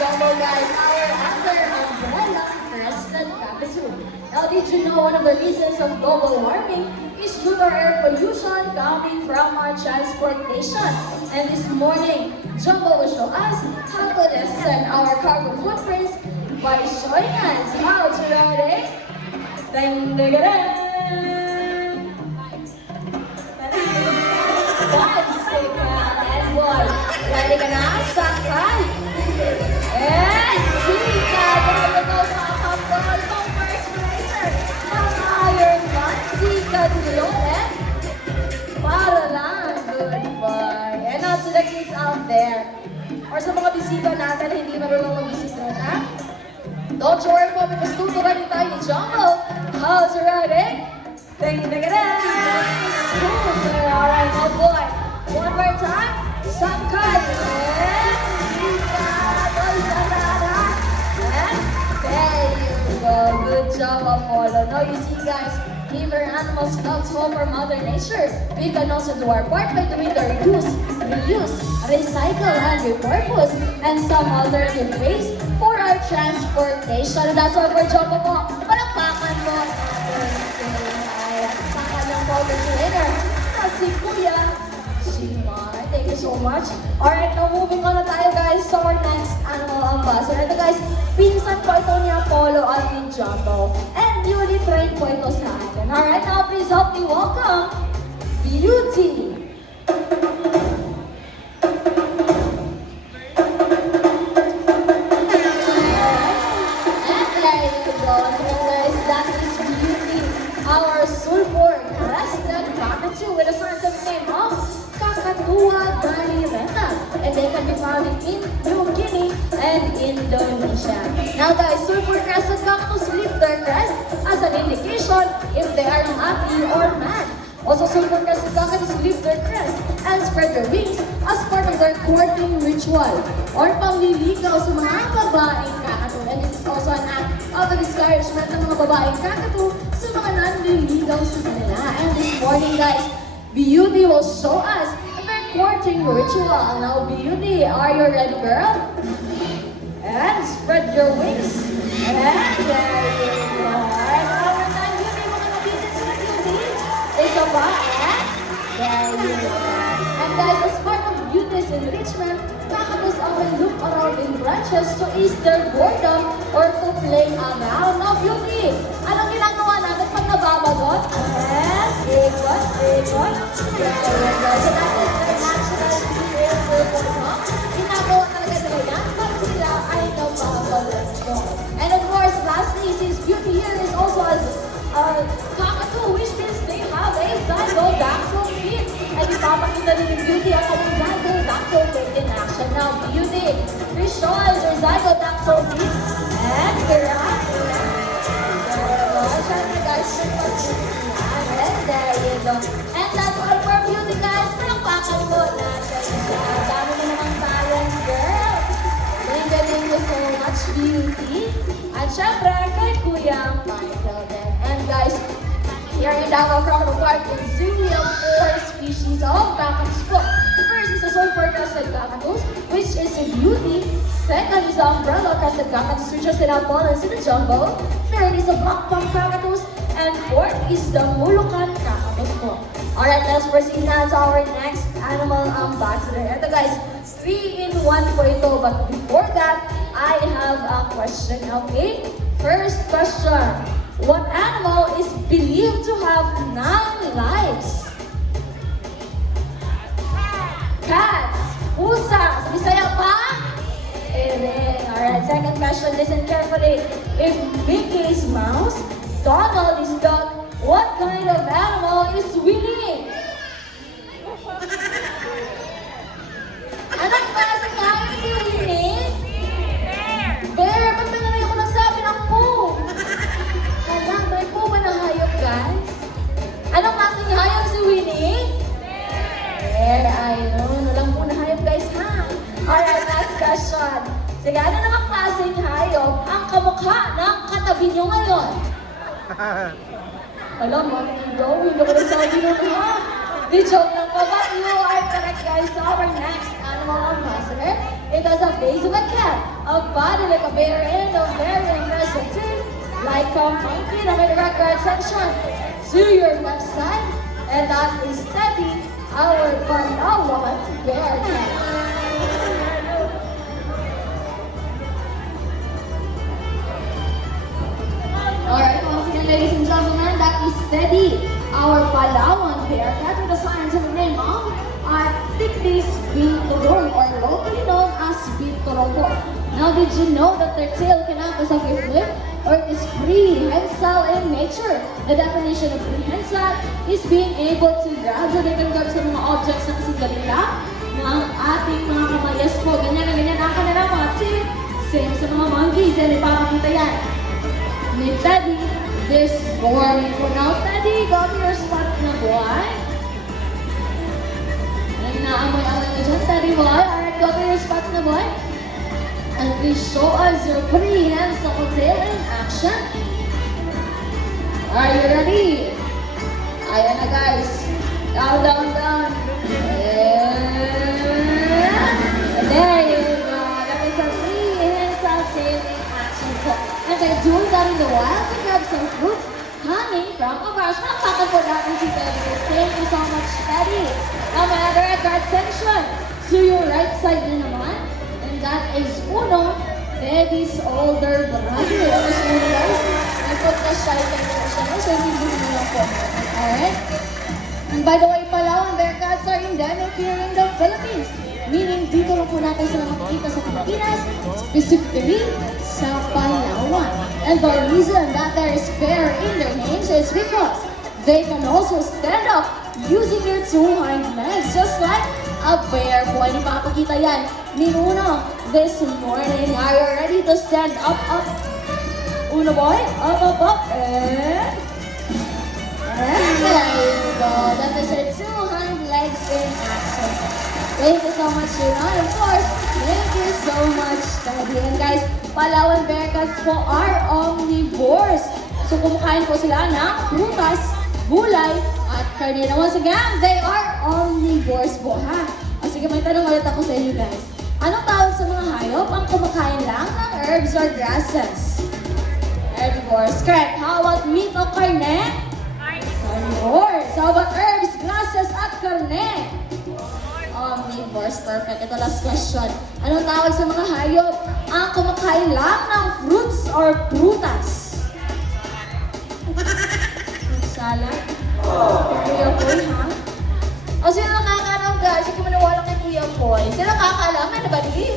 Jumbo guys, our under umbrella crested cockatoo. Now did you know one of the reasons of global warming is due to air pollution coming from our transportation? And this morning, Jumbo will show us how to lessen our carbon footprints by showing us how to ride a ding ding ding. Bicycle and boy, ready ka na? Sakay! And sika! There you go mga kapal! Pang first placer! Mga Iron Man! Sika dito eh! Para lang! Good boy! And out to the kids out there. Or sa mga bisita natin na hindi marunong magbisita na. Don't you worry po because tuturuan tayo ni Jumbo. How's it riding? Thank you, alright, oh boy. One more time. Sakay. And sika. And there you go. Good job, Apollo. Now you see, guys, if our animals comes home from Mother Nature, we can also do our part by doing the reuse, recycle, and repurpose, and some alternative ways for our transportation. That's all for Jumbo po. Palakpakan mo. Palakpakan ng Power Trainer. Si Kuya Shimar. Thank you so much. Alright, now moving on na tayo guys sa our next animal ambassador. Ito guys, pinsan po ito ni Apollo at ni Jumbo. And newly trained po ito sa atin. Alright, now please help me welcome Beauty. Our sulfur crested cockatoo with a scientific name of Kakatua gaireta, and they can be found in New Guinea and Indonesia. Now guys, sulfur crested cockatoos leave their crest as an indication if they are happy or mad. Also, sulfur crested cockatoos leave their crest and spread their wings as part of their courting ritual or pangliligaw sa mga babaeng kakatoo. And this is also an act of the discouragement ng mga babaeng kakatoo sa mga nanliligaw sa kanila. And this morning guys, Beauty will show us their courting ritual. Now Beauty, are you ready, girl? And spread your wings. And there you go. Alright, our time, Beauty, mga nabitin sila Beauty. Isa pa, and there you go. And guys, as part of Beauty's enrichment, kakatoos often look around in branches to ease their boredom or to play around. Now Beauty, anong ginagawa natin pag nababagot? And ikot, ikot. So that is their natural behavior for them. Ginagawa talaga nila yan pag sila ay nababagot. And of course, lastly, since Beauty here is also a cockatoo, which means they have a zygodactyl feet. And ipapakita din yung Beauty ang kanyang zygodactyl feet in action. Now, Beauty, please show us your zygodactyl feet. And here are. Siyempre guys, and there you go. And that's all for Beauty guys. Palakpakan po natin. Dami na namang talent, girl. Thank you so much, Beauty. At syempre, kay Kuya Michael din. And guys, here in Davao Crocodile Park in Zoo, we have 4 species of cockatoos po. First is the sulfur crested cockatoos, which is a Beauty. Second is the umbrella crested cockatoos, which is in Apollo and in the Jumbo. Third is the black pump cockatoos. And fourth is the Mulukan cockatoos po. Alright, let's proceed now to our next animal ambassador. Ito guys, 3-in-1 po ito. But before that, I have a question, okay? First question. What animal is believed to have 9 lives? Cats. Pusa. Sa Bisaya pa? Alright, second question. Listen carefully. If Mickey's mouse, Donald is dog, what kind of animal is Winnie? Anong klaseng hayop si Winnie? Bear. Ba't may nanay ako nagsabi ng poo? Alam, may poo ba na hayop, guys? Anong klaseng hayop si Winnie? Bear. Ayun. Walang poo na hayop, guys, ha? Alright, last question. Sige, ano namang klaseng hayop ang kamukha ng katabi nyo ngayon? Alam mo, hindi ko na sabi nun, ha? Di joke lang po, but you are correct guys. So our next animal ambassador. It has a face of a cat, a body like a bear, and a very impressive teeth like a monkey na may record section to your left side. And that is Teddy, our Palawan bear cat. Alright, once again, ladies and gentlemen, that is Teddy, our Palawan bear cat with the signs of the name of Tictis Binturong, or locally known as Binturong. Now, did you know that their tail can act as a flip, or it is prehensile in nature? The definition of prehensile is being able to gradually convert sa mga objects na kasing galila ng ating mga kamayas po. Ganyan na ganyan ang kanilang mga teeth. Same sa mga monkeys, yan ipapakita yan ni Teddy this morning. So now, Teddy, go to your spot na boy. Naamoy-amoy na dyan, Teddy boy. Alright, go to your spot na boy. And please show us your prehensile tail in action. Are you ready? Ayan na guys. Down, down, down. And there you go. That is a prehensile tail in action po. And by doing that in the wild, to grab some fruits hanging from a branch. Nakapatan po natin si Teddy. Thank you so much, Teddy. Now, my other guard section. To your right side na naman. And that is Uno, Teddy's older brother. Tapos Uno guys, may pagka-shy kayo siya. So, hindi mo lang po. Alright? And by the way, Palawan bear cats are endemic here in the Philippines. Meaning, dito lang po natin sila makikita sa Pilipinas, specifically sa Palawan. And the reason that there is bear in their names is because they can also stand up using their two hind legs, just like a bear po. Ay, napapakita yan ni Uno this morning. Are you ready to stand up, up? Uno boy, up, and there you go. That is your two hind legs in action. Thank you so much, Uno. And of course, thank you so much, Teddy. And guys, Palawan bear cats po are omnivores. So kumakain po sila ng prutas, gulay, at karne. Now, once again, they are omnivores po, ha? O sige, may tanong ulit ako sa inyo, guys. Anong tawag sa mga hayop ang kumakain lang ng herbs or grasses? Herbivores. Correct. How about meat o karne? Carnivores. How about herbs, grasses, at karne? Omnivores. Perfect. Ito last question. Anong tawag sa mga hayop ang kumakain lang ng fruits or prutas? Salad? Kuya Poy, ha? O sino nakakaalam guys? Hindi maniwala kay Kuya Poy. Sino nakakaalam? May nabali?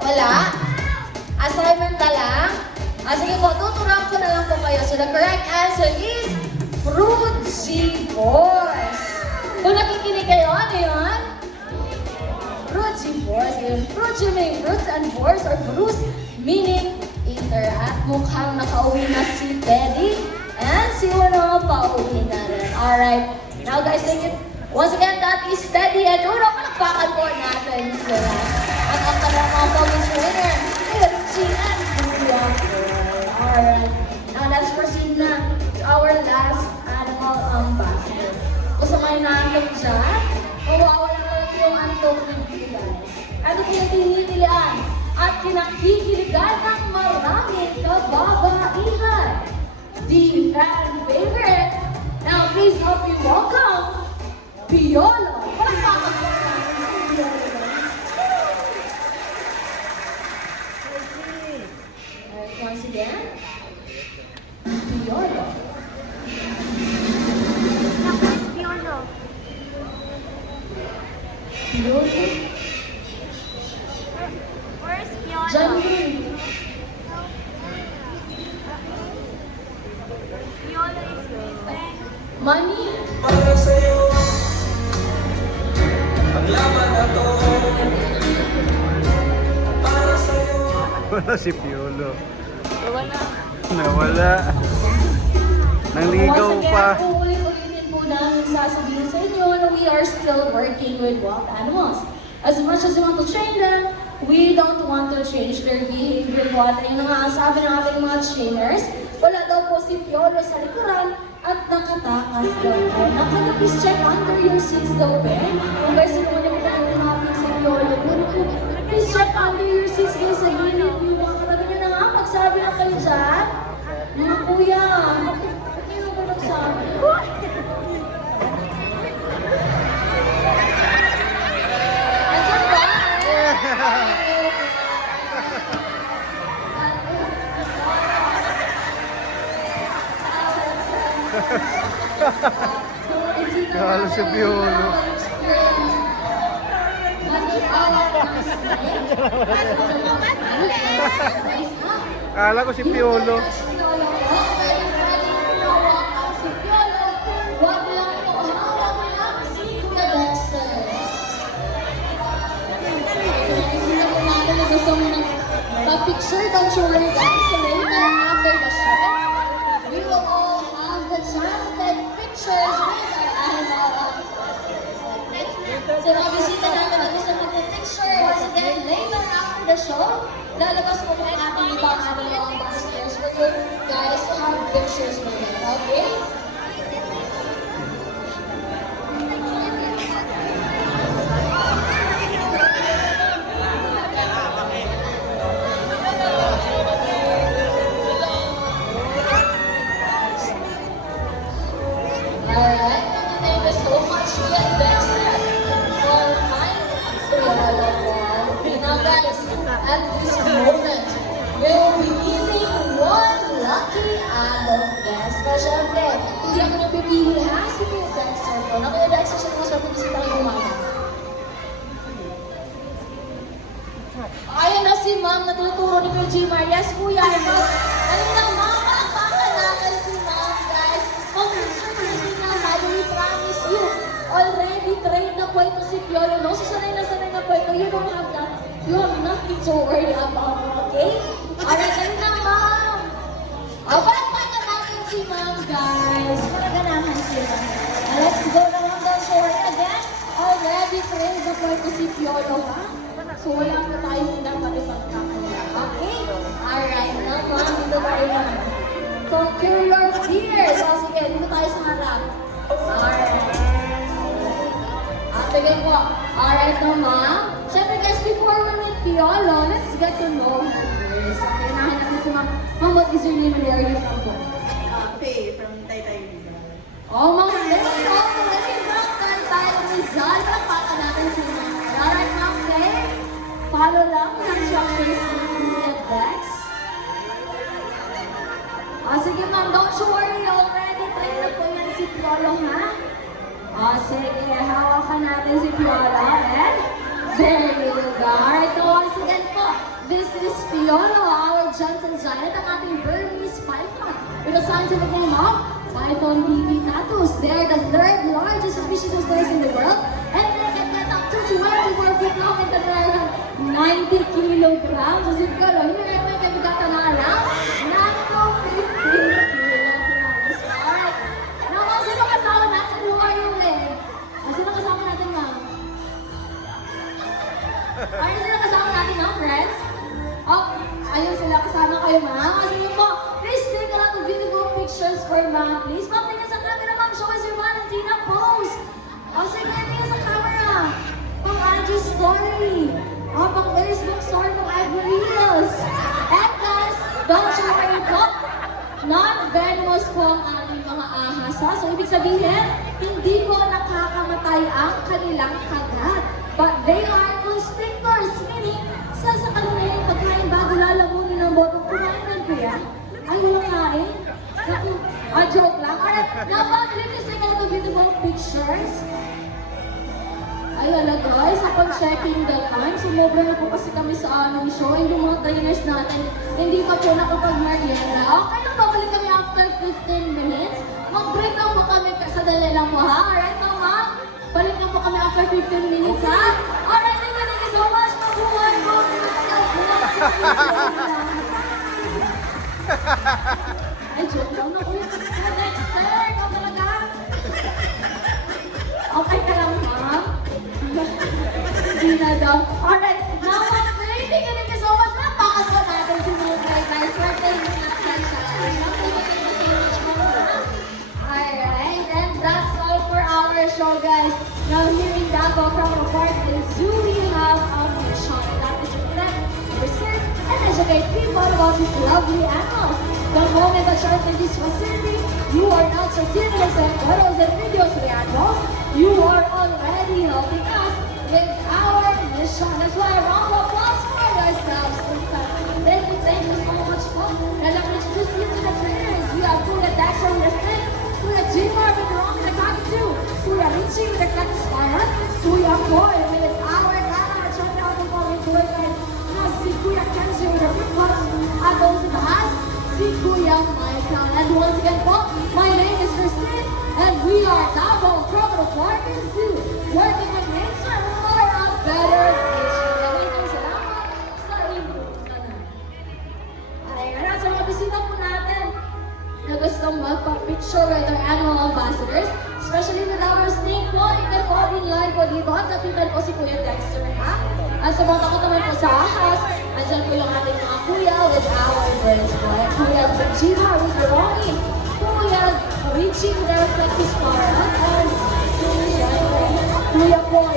Wala? Assignment na lang? Sige po, tuturuan ko na lang po kayo. So the correct answer is frugivores. Kung nakikinig kayo, ano yun? Frugivores. Frugi meaning fruits and vores or fruits meaning eater. At mukhang nakauwi na si Teddy. And si Uno, pauwi na rin. Alright. Now guys, thank you. Once again, that is Teddy and Uno. Palakpakan po natin sila. At ang kanilang mga focus winner, Richie and Kuya. Alright. Now let's proceed na to our last animal ambassador. Kung sa may naantok dyan, mawawala talaga yung antok ng guys. Ano po yung tinitilian at kinakikiligan ng maraming kababaihan? The fan favorite. Now, please help me welcome Piolo. Palakpakan po natin si Piolo. Alright, once again, Piolo. Piolo. Piolo. Where's Piolo? John Green. Piolo is missing. Money. Para sa'yo, ang laban na to. Para sa'yo. Wala si Piolo. Wala. Nawala. Nangligaw Once pa. again, uulit-ulitin po namin sasabihin sa inyo na we are still working with wild animals. As much as we want to train them, we don't want to change their behavior po. At yung nga sabi ng ating mga trainers, wala daw po si Piolo sa likuran at nakatakas daw po. Please check under your seats daw, Ben. Kung guys, sino mo na po hanapin si Piolo. magsabi lang kayo dyan? Mga kuya, bakit kayo ba nagsabi? Andiyan ba? Kala si Piolo. Kala ko si Piolo. Wag lang po, hawak lang si Kuya Dexter. Sino po natin na gusto mo ng picture, don't you worry guys. So later, after the show, we will all have the chance to take pictures with our animal. So mabisita natin na gusto mag-picture. Once again, later after the show, lalabas po ang ating ibang animal ambassadors for you guys to have pictures with them, okay? Alright, thank you so much, Kuya Dexter, for finding Fiona Wall. Now guys, at this moment, we will be meeting one lucky adult guest. Pero syempre, hindi ako napipili ha, si Kuya Dexter po. Na Kuya Dexter, siya mas mapibisita ng umaga. Ayun na si Ma'am na tinuturo ni Kuya G. Yes, Kuya. Ayun na, Ma'am, palakpakan natin si Ma'am, guys. Mag-picture na, we promise you. Already trained na po ito si Piolo, no? So, sanay na po ito. You don't have that. You have nothing to worry about, okay? Alright, ayun na, Ma'am. Palakpakan natin si Ma'am, guys. Paraganahan sila. Let's go na lang daw. So, again, already trained na po ito si Piolo, ha? So, wala na tayong dapat ipagkakalala. Okay? Alright, now, Ma'am, dito tayo na. Conquer your fears. So, sige, dito tayo sa harap. Alright. Sige po. Alright, no, Ma'am. Siyempre, guys, before we meet Piolo, let's get to know her first. Okay, nahin natin si Ma'am. Ma'am, what is your name and where are you from po? Faye from Taytay Rizal. Oh, Ma'am, let's go to Taytay Rizal. Palakpakan natin si Ma'am. Alright, Ma'am, okay? Follow lang ang instructions ni Kuya Dex. Sige, Ma'am, don't you worry. Already trained na po yan si Piolo, ha? Sige, hawakan natin si Piolo. And there you go. Alright, so once again po, this is Piolo, our gentle giant, ang ating Burmese python with a scientific name of Python BB Tatus. They are the third largest species of snakes in the world, and they can get up to 24 feet long and can weigh around 90 kilograms. So si Piolo, here may kabigatan na around 9 to 15 kilograms. Alright, now Ma'am, sino kasama natin? Who are you with? Sino kasama natin, Ma'am? Ayun sila kasama natin, Ma'am, friends? Oh, ayun sila kasama kayo, Ma'am. Sige po, please take a lot of beautiful pictures for Ma'am, please. Ma'am, tingnan sa camera, Ma'am. Show us your Valentina pose. Sige, tingnan sa camera. Pang Andrew story. Pang Facebook story ng Agri Reels. And guys, don't you worry po. Non-venomous po ang aming mga ahas, ha? So, ibig sabihin, hindi po nakakamatay ang kanilang kagat. But they are constrictors, meaning, sa kanila yung pagkain bago lalamunin ng botong kumain ng kuya. Ay, walang kain. Naku, joke lang. Alright, now, Ma'am, please take a lot of beautiful pictures. Ay, ala guys, upon checking the time, sumobra na po kasi kami sa aming show, and yung mga trainers natin, hindi pa po nakapag-merienda. Okay lang, babalik kami after 15 minutes. Mag-break lang po kami, sadali lang po ha. Alright, no, Ma'am? Balik lang po kami after 15 minutes, ha? Alright, thank you so much. Mabuhay po. Ay, joke lang. Naku, next turn. Ikaw talaga. Okay ka lang, Ma'am? Hindi na daw. Alright, now, Ma'am, thank you so much. Napakasal natin si Mugay, guys. Birthday mo na siya. Alright, and that's all for our show, guys. Now, here in Davao, from our part in Zoo, we have our mission. And that is to protect, preserve, and educate people about this love lovely animals. The moment that you're in this facility, you are not just sitting and sending photos and videos to the animals. You are already helping us with our mission. That's why a round of applause for ourselves. Thank you so much po. And let me introduce you to the trainers. We have Kuya Dexter with the stick, Kuya Jimar with the wrong and the two, Kuya Richie with the cut spiral, Kuya Boy with our camera, check out the moment to it. And si Kuya Kenji with the big box. At those in the house, si Kuya Michael. And once again po, my name is Christine, and we are Davao Crocodile Park and Zoo, working with nature for a better future. Maraming salamat sa inyong tanan. Ayan, sa mga bisita po natin na gustong magpa-picture with our animal ambassadors, especially with our snake po, you can fall in line po dito at lapitan po si Kuya Dexter, ha? At sa mga takot naman po sa ahas, andyan po yung ating mga kuya with our birds po. At Kuya Gina with the Romy, Kuya Richie with our practice para, and Kuya Boy